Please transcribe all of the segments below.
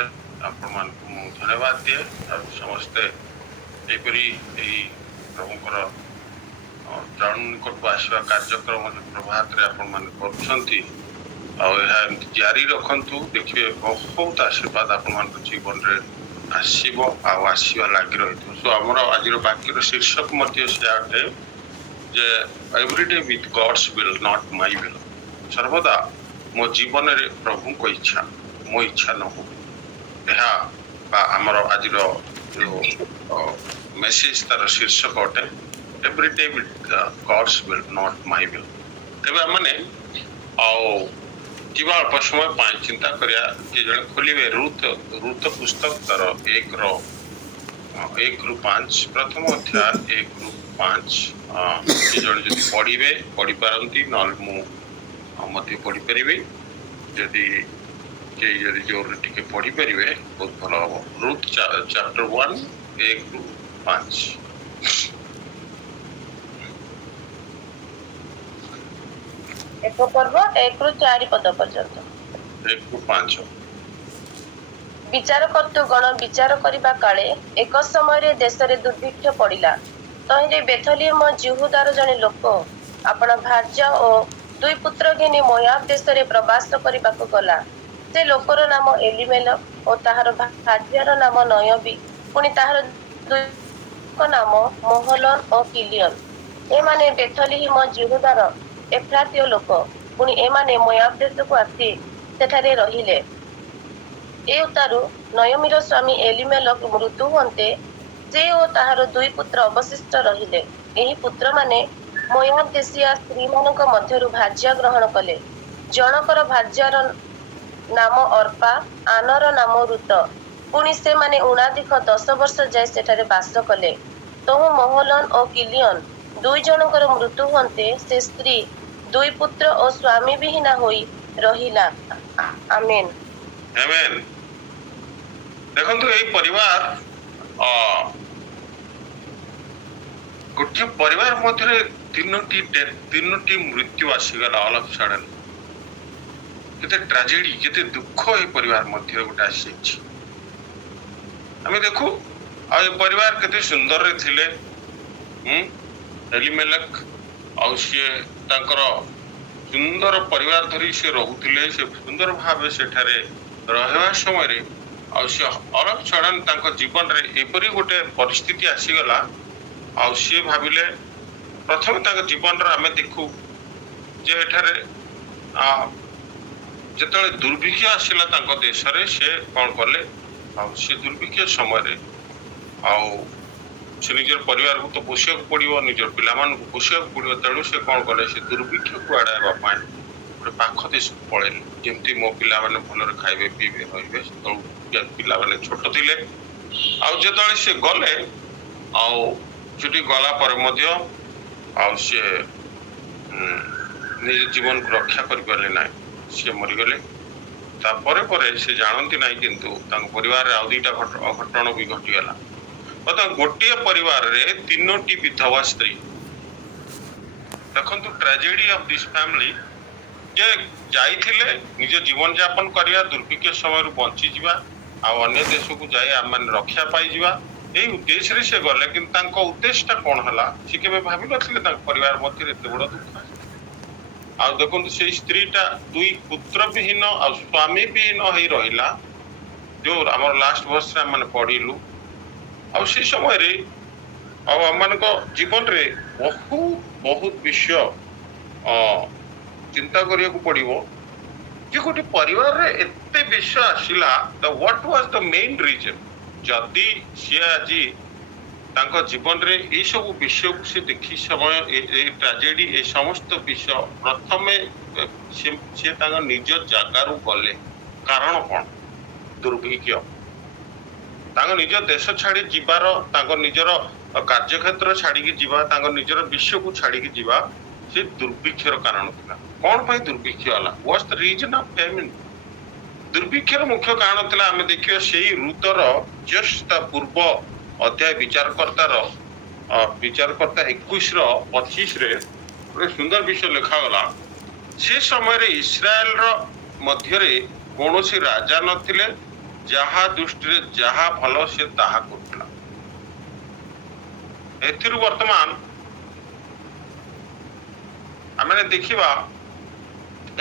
आपण मानकु मु धन्यवाद दिए समस्ते एपरी प्रभुଙ୍କର जन निकट आसवा कार्यक्रम प्रभात रे आपण मान करूछंती जारी रखंतु देखिए बहुत आशीर्वाद आपण मान जीवन रे आसीबो आसीबा लागि रहितो सो हमर आज वाक्यर शीर्षक मध्य से आटे जे everyday with God's will not my will सर्वदा मो जीवन रे प्रभु को इच्छा मो इच्छा न हो यह आमर आज मेसेज तार शीर्षक अटे everyday with God's will not my will तेबे हमने जीवा अल्प समय पाए चिंता करिया जे जने खोलिबे रूत पुस्तक तार 1 ରୁ 5 प्रथम अध्याय 1 ରୁ 5 जे जने जदि पढिबे पढि पारंती नल मु मते पढि परिबे जदि जदि जोर टिके पढि परिबे बहुत भलो हो रूत चैप्टर 1 1 ରୁ 5 एक पर्व 1 ରୁ 4 पद पर्यंत 1 ରୁ 5 विचार कर्तुगण विचार करिबा काले एक समय देश रे दुर्भिक्ष पड़िला तहिरे बेथलियम जिहुदार जने लोक आपण भार्या और दुई पुत्र घिनी मोयाब देश रे प्रवास करिबाको गला से लोकर नाम एलिमेलक और ताहार भार्यार नाम नयबी पुनी ताहार दुई नाम मोहलन और किलियन ए माने बेथलियम जिहुदार एफ्रातीय लोक पुनी ए माने मोयाब देश को आसी सेठारे रहिले ए उतारू नयमीर स्वामी एलिमेलक मृत्यु हुंते से ओ ताहार दुई पुत्र अवशिष्ट रहिले एही पुत्र माने मोयाब देशिया स्त्री मानक मध्यरु भार्या ग्रहण कले जनकर भार्यार नाम अर्पा आनर नाम रुत पुणी से माने उणाधिक 10 वर्ष जाए सेठारे बास कले तहु मोहलन और किलियन दुई जनकर मृत्यु हुंते से स्त्री दुई पुत्र और स्वामी विहीना होई रहिला आमेन आमेन देखंतु एई परिवार गोटे परिवार मध्य तीनोटी मृत्यु आसीगला ऑल ऑफ सडन केते ट्रेजेडी केते दुख ए परिवार मध्य गोटे आसी हमें देखू आ ए परिवार केते सुंदर रे थिले एलिमेलक आ से तांकर सुंदर परिवार धरी से रहुथिले से सुंदर भाव सेठारे रहवा समय रे आ से ऑल ऑफ सडन तांकर जीवन रे एपरी गोटे परिस्थिति आसीगला आ से भाबिले प्रथम तांकर जीवन रे हमें देखू जे एठारे जेतले दुर्भिक्ष आसिला तांको देश रे से कोन करले आ से दुर्भिक्ष समय रे आ से निजर परिवार को तो पोषक पड़ो निजर पिलामान को पोषक पड़ो तेणु से कौन कले से दुर्भिक्ष को आड़ाइबा पाए गोटे पाख देश पड़ेले जमती मो पिला माने भलरे खाइबे पीबे रहिबे तो पिला माने छोट थिले आ जेतले से गले आ छुटी गला पर मध्य आ से निज जीवन को रक्षा कर पाले ना से मरि गले ता परे से जानती ना किंतु तांको परिवार रे आ दुईटा घटना भी घटी गला गोटे परिवार रे तीनोटी विधवा स्त्री देखंतु ट्रेजेडी ऑफ दिस फैमिली जे जाइथिले निज जीवन यापन करिया दुर्भिक्ष समय रु बंची जिबा आ अन्य देश को जाय आ मान रक्षा पाई जिबा एई उद्देश्य रे से गले किंतु तांको उद्देश्यटा कोन हला से केबे भाबि नथिले तांको परिवार मध्ये एते बड़ दुख आ देखंतु से स्त्रीटा दुई पुत्र विहीन आ स्वामी विहीन होई रहिला जो हमर लास्ट वर्ष रे माने पढिलु आ से समय रे आम जीवन रे बहुत बहुत विषय चिंता करिया को पड़िबो जे गोटे परिवार रे एते विषय आसिला the what was the main reason जदी से आजी तांको जीवन रे ए सब विषय को से देखि समय ए ट्रेजेडी ए समस्त विषय प्रथमे से तांको निज जागारु गले कारण कोन दुर्भिक्ष तांको निज देश छाड़ी जीवार तांको निजर कार्यक्षेत्र छाड़ी जीवा तांको निजर विश्व को छाड़ी जीवा से दुर्भिक्षर कारण थिला कोन पई दुर्भिक्ष होला what's the reason of famine दुर्भिक्षर मुख्य कारण थिला हमें देखियो सेही ऋतुर जस्ट पूर्व अध्याय विचारकर्ता 21 रो 25 रे एक सुंदर विषय लिखा गला से समय रे इस्राएल रो मध्य रे कोनोसी राजा नथिले ଯାହା ଦୃଷ୍ଟିରେ ଯାହା ଭଲ ସେ ତାହା କରୁଥିଲା। ଏଥିରୁ ବର୍ତ୍ତମାନ ଆମେ ଦେଖିବା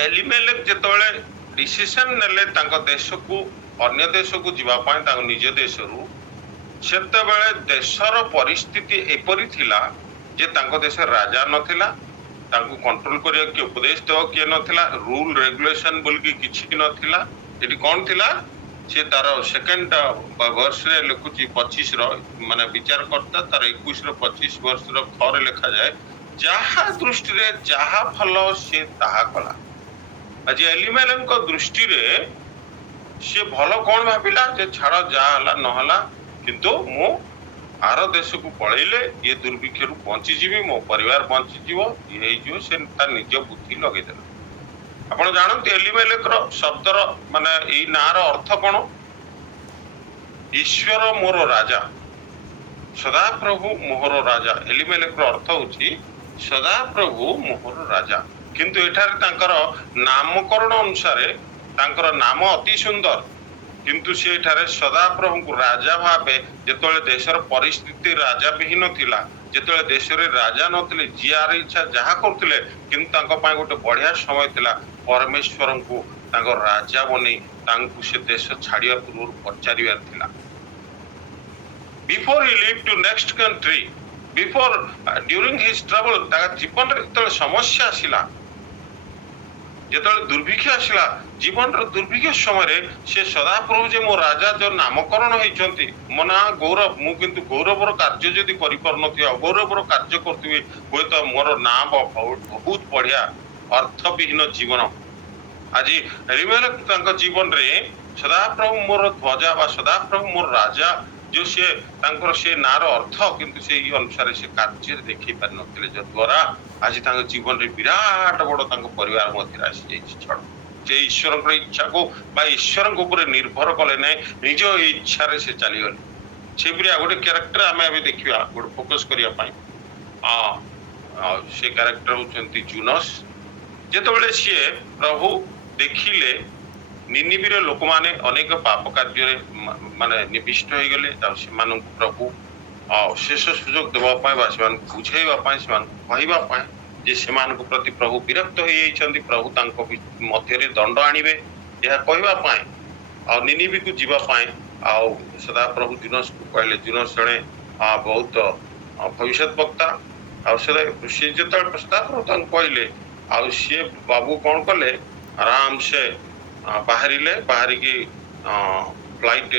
ଏଲିମେଲେକ୍ ଯେତେବେଳେ ଡିସିସନ ନେଲେ ତାଙ୍କ ଦେଶକୁ ଅନ୍ୟ ଦେଶକୁ ଯିବା ପାଇଁ ତାଙ୍କ ନିଜ ଦେଶରୁ, ସେତେବେଳେ ଦେଶର ପରିସ୍ଥିତି ଏପରି ଥିଲା ଯେ ତାଙ୍କ ଦେଶରେ ରାଜା ନଥିଲା, ତାଙ୍କୁ କଣ୍ଟ୍ରୋଲ କରିବାକୁ କିଏ ଉପଦେଶ ଦେବ କିଏ ନଥିଲା, ରୁଲ ରେଗୁଲେସନ ବୋଲିକି କିଛି ନଥିଲା। ଏଠି କଣ ଥିଲା, ସେ ତାର ସେକେଣ୍ଡ ବର୍ଷରେ ଲେଖୁଛି 25ର ମାନେ ବିଚାରକର୍ତ୍ତା ତାର 21-25 ଥରେ ଲେଖାଯାଏ, ଯାହା ଦୃଷ୍ଟିରେ ଯାହା ଭଲ ସେ ତାହା କଲା। ଆଜି ଏଲିମେଲେକଙ୍କ ଦୃଷ୍ଟିରେ ସେ ଭଲ କଣ ଭାବିଲା ଯେ ଛାଡ ଯାହା ହେଲା ନହେଲା, କିନ୍ତୁ ମୁଁ ଆର ଦେଶକୁ ପଳେଇଲେ ଇଏ ଦୁର୍ଭିକ୍ଷରୁ ବଞ୍ଚିଯିବି, ମୋ ପରିବାର ବଞ୍ଚିଯିବ, ଇଏ ହେଇଯିବ, ସେ ତା ନିଜ ବୁଦ୍ଧି ଲଗେଇଦେଲା। ଆପଣ ଜାଣନ୍ତି ଏଲିମେଲେକର ଶବ୍ଦର ମାନେ ଏଇ ନାଁର ଅର୍ଥ କଣ? ଈଶ୍ୱର ମୋର ରାଜା, ସଦାପ୍ରଭୁ ମୋହର ରାଜା। ଏଲିମେଲେକର ଅର୍ଥ ହଉଛି ସଦାପ୍ରଭୁ ମୋହର ରାଜା। କିନ୍ତୁ ଏଠାରେ ତାଙ୍କର ନାମକରଣ ଅନୁସାରେ ତାଙ୍କର ନାମ ଅତି ସୁନ୍ଦର, କିନ୍ତୁ ସେ ଏଠାରେ ସଦାପ୍ରଭୁଙ୍କୁ ରାଜା ଭାବେ, ଯେତେବେଳେ ଦେଶର ପରିସ୍ଥିତି ରାଜା ବିହୀନ ଥିଲା, ଯେତେବେଳେ ଦେଶରେ ରାଜା ନଥିଲେ, ଯିଆର ଇଚ୍ଛା ଯାହା କରୁଥିଲେ, କିନ୍ତୁ ତାଙ୍କ ପାଇଁ ଗୋଟେ ବଢିଆ ସମୟ ଥିଲା ପରମେଶ୍ୱରଙ୍କୁ ତାଙ୍କ ରାଜା ବନେଇ ତାଙ୍କୁ ସେ ଦେଶ ଛାଡିବା ପୂର୍ବରୁ ପଚାରିବାର ଥିଲା। Before he left to next country, during his trouble, ତାଙ୍କ ଜୀବନରେ ଯେତେବେଳେ ସମସ୍ୟା ଆସିଲା, ଯେତେବେଳେ ଦୁର୍ଭିକ୍ଷ ଆସିଲା, ଜୀବନର ଦୁର୍ଭିକ୍ଷ ସମୟରେ ସେ ସଦାପ୍ରଭୁ ଯେ ମୋ ରାଜା ଯୋଉ ନାମକରଣ ହେଇଛନ୍ତି, ମୋ ନାଁ ଗୌରବ, ମୁଁ କିନ୍ତୁ ଗୌରବର କାର୍ଯ୍ୟ ଯଦି କରିପାରୁନଥିବି, ଅଗୌରବର କାର୍ଯ୍ୟ କରୁଥିବି, ହୁଏତ ମୋର ନାଁ ବହୁତ ବଢିଆ ଅର୍ଥବିହୀନ ଜୀବନ। ଆଜି ଏଲିମେଲେକ୍ ତାଙ୍କ ଜୀବନରେ ସଦାପ୍ରଭୁ ମୋର ଧ୍ୱଜା ବା ସଦାପ୍ରଭୁ ମୋର ରାଜା ଯୋଉ ସେ ତାଙ୍କର ସେ ନାଁର ଅର୍ଥ କିନ୍ତୁ ସେଇ ଅନୁସାରେ ସେ କାର୍ଯ୍ୟରେ ଦେଖେଇ ପାରିନଥିଲେ, ଯଦ୍ୱାରା ଆଜି ତାଙ୍କ ଜୀବନରେ ବିରାଟ ବଡ ତାଙ୍କ ପରିବାର ମଧ୍ୟରେ ଆସିଯାଇଛି ଛଡ। ସେ ଈଶ୍ୱରଙ୍କର ଇଚ୍ଛାକୁ ବା ଈଶ୍ୱରଙ୍କ ଉପରେ ନିର୍ଭର କଲେ ନାହିଁ, ନିଜ ଇଚ୍ଛାରେ ସେ ଚାଲିଗଲେ। ସେପରି ଆଉ ଗୋଟେ କ୍ୟାରେକ୍ଟର ଆମେ ଏବେ ଦେଖିବା, ଗୋଟେ ଫୋକସ କରିବା ପାଇଁ। ସେ କ୍ୟାରେକ୍ଟର ହଉଛନ୍ତି ଜୁନସ୍। ଯେତେବେଳେ ସିଏ ପ୍ରଭୁ ଦେଖିଲେ ନିନିବିର ଲୋକମାନେ ଅନେକ ପାପ କାର୍ଯ୍ୟରେ ମାନେ ନିବିଷ୍ଟ ହେଇଗଲେ, ଆଉ ସେମାନଙ୍କୁ ପ୍ରଭୁ ଶେଷ ସୁଯୋଗ ଦେବା ପାଇଁ ବା ସେମାନଙ୍କୁ ବୁଝେଇବା ପାଇଁ, ସେମାନଙ୍କୁ କହିବା ପାଇଁ ଯେ ସେମାନଙ୍କ ପ୍ରତି ପ୍ରଭୁ ବିରକ୍ତ ହେଇଯାଇଛନ୍ତି, ପ୍ରଭୁ ତାଙ୍କ ମଧ୍ୟରେ ଦଣ୍ଡ ଆଣିବେ, ଏହା କହିବା ପାଇଁ ଆଉ ନିନିବିକୁ ଯିବା ପାଇଁ ଆଉ ସଦାପ୍ରଭୁ ଜୁନସକୁ କହିଲେ। ଜୁନସ୍ ଜଣେ ବହୁତ ଭବିଷ୍ୟତ ବକ୍ତା, ଆଉ ସେ ଯେତେବେଳେ ସଦାପ୍ରଭୁ ତାଙ୍କୁ କହିଲେ, ଆଉ ସିଏ ବାବୁ କଣ କଲେ, ଆରାମ ସେ ବାହାରିଲେ, ବାହାରିକି ଫ୍ଲାଇଟ୍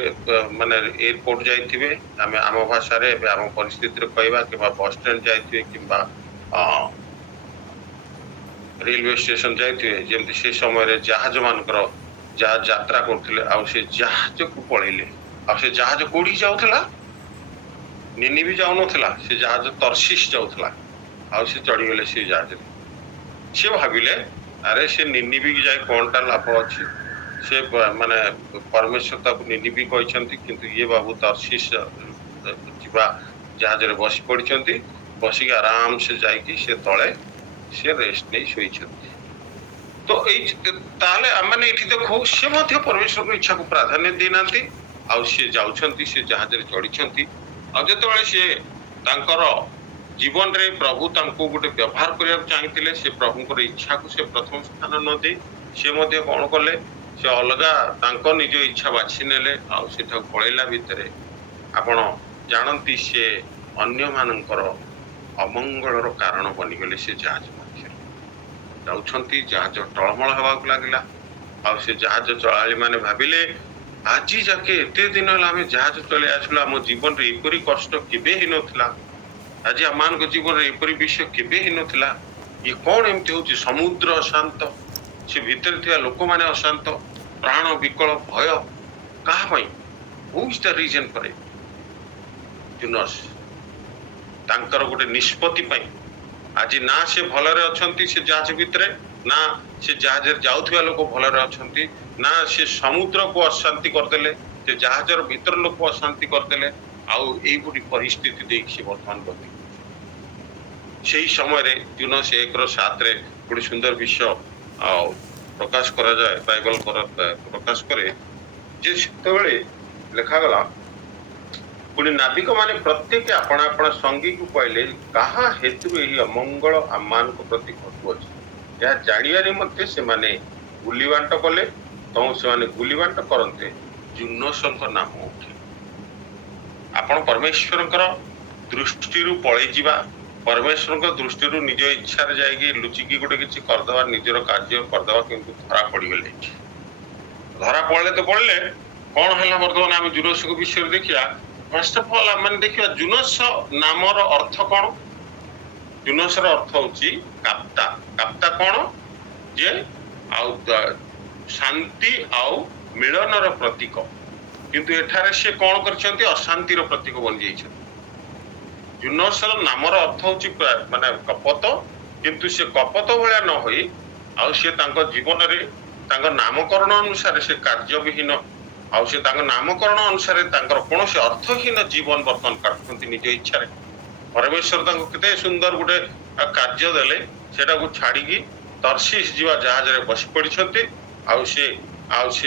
ମାନେ ଏୟାରପୋର୍ଟ ଯାଇଥିବେ, ଆମେ ଆମ ଭାଷାରେ ଏବେ ଆମ ପରିସ୍ଥିତିରେ କହିବା, କିମ୍ବା ବସ୍ ଷ୍ଟାଣ୍ଡ ଯାଇଥିବେ, କିମ୍ବା ରେଲୱେ ଷ୍ଟେସନ ଯାଇଥିବେ, ଯେମିତି ସେ ସମୟରେ ଜାହାଜ ମାନଙ୍କର ଯାହା ଯାତ୍ରା କରୁଥିଲେ, ଆଉ ସେ ଜାହାଜକୁ ପଳେଇଲେ। ଆଉ ସେ ଜାହାଜ କୋଉଠିକି ଯାଉଥିଲା? ନିନିବି ଯାଉନଥିଲା, ସେ ଜାହାଜ ତର୍ସିସ୍ ଯାଉଥିଲା। ଆଉ ସେ ଚଢିଗଲେ ସେ ଜାହାଜରେ। ସେ ଭାବିଲେ ଆରେ ସେ ନିନିବି ଯାଇ କଣଟା ଲାଭ ଅଛି, ସେ ମାନେ ପରମେଶ୍ୱର ତାକୁ ନିନିବି କହିଛନ୍ତି, କିନ୍ତୁ ଇଏ ବାବୁ ତର୍ସିସ୍ ଯିବା ଜାହାଜରେ ବସି ପଡିଛନ୍ତି, ବସିକି ଆରାମ ସେ ଯାଇକି ସେ ତଳେ ସେ ରେଷ୍ଟ ନେଇ ଶୋଇଛନ୍ତି। ତ ଏଇ ତାହେଲେ ଆମେ ଏଠି ଦେଖୁ ସେ ମଧ୍ୟ ପରମେଶ୍ୱରଙ୍କ ଇଚ୍ଛାକୁ ପ୍ରାଧାନ୍ୟ ଦେଇନାହାନ୍ତି, ଆଉ ସିଏ ଯାଉଛନ୍ତି, ସେ ଜାହାଜରେ ଚଢିଛନ୍ତି। ଆଉ ଯେତେବେଳେ ସିଏ ତାଙ୍କର ଜୀବନରେ ପ୍ରଭୁ ତାଙ୍କୁ ଗୋଟେ ବ୍ୟବହାର କରିବାକୁ ଚାହିଁଥିଲେ, ସେ ପ୍ରଭୁଙ୍କର ଇଚ୍ଛାକୁ ସେ ପ୍ରଥମ ସ୍ଥାନ ନ ଦେଇ ସେ ମଧ୍ୟ କଣ କଲେ, ସେ ଅଲଗା ତାଙ୍କ ନିଜ ଇଚ୍ଛା ବାଛି ନେଲେ, ଆଉ ସେଠାକୁ ପଳେଇଲା ଭିତରେ ଆପଣ ଜାଣନ୍ତି ସେ ଅନ୍ୟମାନଙ୍କର ଅମଙ୍ଗଳର କାରଣ ବନିଗଲେ। ସେ ଜାହାଜ ମଧ୍ୟରେ ଯାଉଛନ୍ତି, ଜାହାଜ ଟଳମଳ ହେବାକୁ ଲାଗିଲା, ଆଉ ସେ ଜାହାଜ ଚଳାଳି ମାନେ ଭାବିଲେ ଆଜି ଯାକେ ଏତେ ଦିନ ହେଲା ଆମେ ଜାହାଜ ଚଲେଇ ଆସିଲୁ, ଆମ ଜୀବନରେ ଏପରି କଷ୍ଟ କେବେ ହେଇନଥିଲା, ଆଜି ଆମମାନଙ୍କ ଜୀବନରେ ଏପରି ବିଷୟ କେବେ ହେଇନଥିଲା, ଇଏ କଣ ଏମିତି ହଉଛି? ସମୁଦ୍ର ଅଶାନ୍ତ, ସେ ଭିତରେ ଥିବା ଲୋକମାନେ ଅଶାନ୍ତ, ପ୍ରାଣ ବିକଳ ଭୟ, କାହା ପାଇଁ? ହୁ ଇଜ ଦ ରିଜନ ଫର ଇଟ୍? ଜୁନସ୍ ତାଙ୍କର ଗୋଟେ ନିଷ୍ପତ୍ତି ପାଇଁ ଆଜି ନା ସେ ଭଲରେ ଅଛନ୍ତି ସେ ଜାହାଜ ଭିତରେ, ନା ସେ ଜାହାଜରେ ଯାଉଥିବା ଲୋକ ଭଲରେ ଅଛନ୍ତି, ନା ସେ ସମୁଦ୍ରକୁ ଅଶାନ୍ତି କରିଦେଲେ, ସେ ଜାହାଜର ଭିତର ଲୋକ ଅଶାନ୍ତି କରିଦେଲେ, ଆଉ ଏଇଭଳି ପରିସ୍ଥିତି ଦେଇକି ସେ ବର୍ତ୍ତମାନ ଗତି। ସେଇ ସମୟରେ ଜୁନସ୍ 1:7 ଗୋଟେ ସୁନ୍ଦର ବିଷୟ ପ୍ରକାଶ କରାଯାଏ, ବାଇବଲ ପ୍ରକାଶ କରେ ଯେ ସେତେବେଳେ ଲେଖାଗଲା ପୁଣି ନାବିକ ମାନେ ପ୍ରତ୍ୟେକ ଆପଣା ଆପଣା ସଙ୍ଗୀକୁ କହିଲେ କାହା ହେତୁରୁ ଏହି ଅମଙ୍ଗଳ ଆମମାନଙ୍କ ପ୍ରତି ଘଟୁଅଛି। ଏହା ଜାଣିବାରେ ମଧ୍ୟ ସେମାନେ ଗୁଲିବାଣ୍ଟ କଲେ। ତ ସେମାନେ ଗୁଲିବାଣ୍ଟ କରନ୍ତେ ଜୁନୋସଙ୍କ ନାମ ଉଠିଲେ। ଆପଣ ପରମେଶ୍ୱରଙ୍କର ଦୃଷ୍ଟିରୁ ପଳେଇ ଯିବା, ପରମେଶ୍ୱରଙ୍କ ଦୃଷ୍ଟିରୁ ନିଜ ଇଚ୍ଛାରେ ଯାଇକି ଲୁଚିକି ଗୋଟେ କିଛି କରିଦବା, ନିଜର କାର୍ଯ୍ୟ କରିଦବା, କିନ୍ତୁ ଧରା ପଡିଗଲେ। ଧରା ପଡିଲେ ତ ପଡିଲେ, କଣ ହେଲା ବର୍ତ୍ତମାନ ଆମେ ଜୁନୋସଙ୍କ ବିଷୟରେ ଦେଖିବା। ଫାର୍ଷ୍ଟ ଅଫ ଅଲ୍ ଆମେ ଦେଖିବା ଜୁନୋସ ନାମର ଅର୍ଥ କଣ। ଜୁନୋସର ଅର୍ଥ ହଉଛି କାପ୍ତା। କାପ୍ତା କଣ ଯେ ଆଉ ଶାନ୍ତି ଆଉ ମିଳନର ପ୍ରତୀକ, କିନ୍ତୁ ଏଠାରେ ସେ କଣ କରିଛନ୍ତି, ଅଶାନ୍ତିର ପ୍ରତୀକ ବନିଯାଇଛନ୍ତି। ଜୁନୋସର ନାମର ଅର୍ଥ ହଉଛି ମାନେ କପଟ, କିନ୍ତୁ ସେ କପଟ ଭଳିଆ ନ ହୋଇ ଆଉ ସେ ତାଙ୍କ ଜୀବନରେ ତାଙ୍କ ନାମକରଣ ଅନୁସାରେ ସେ କାର୍ଯ୍ୟବିହୀନ, ଆଉ ସେ ତାଙ୍କ ନାମକରଣ ଅନୁସାରେ ତାଙ୍କର କୌଣସି ଅର୍ଥହୀନ ଜୀବନ ବର୍ତ୍ତମାନ କାଟୁଛନ୍ତି ନିଜ ଇଚ୍ଛାରେ। ପରମେଶ୍ୱର ତାଙ୍କୁ କେତେ ସୁନ୍ଦର ଗୋଟେ କାର୍ଯ୍ୟ ଦେଲେ, ସେଟାକୁ ଛାଡିକି ତର୍ସିସ୍ ଯିବା ଜାହାଜରେ ବସି ପଡିଛନ୍ତି। ଆଉ ସେ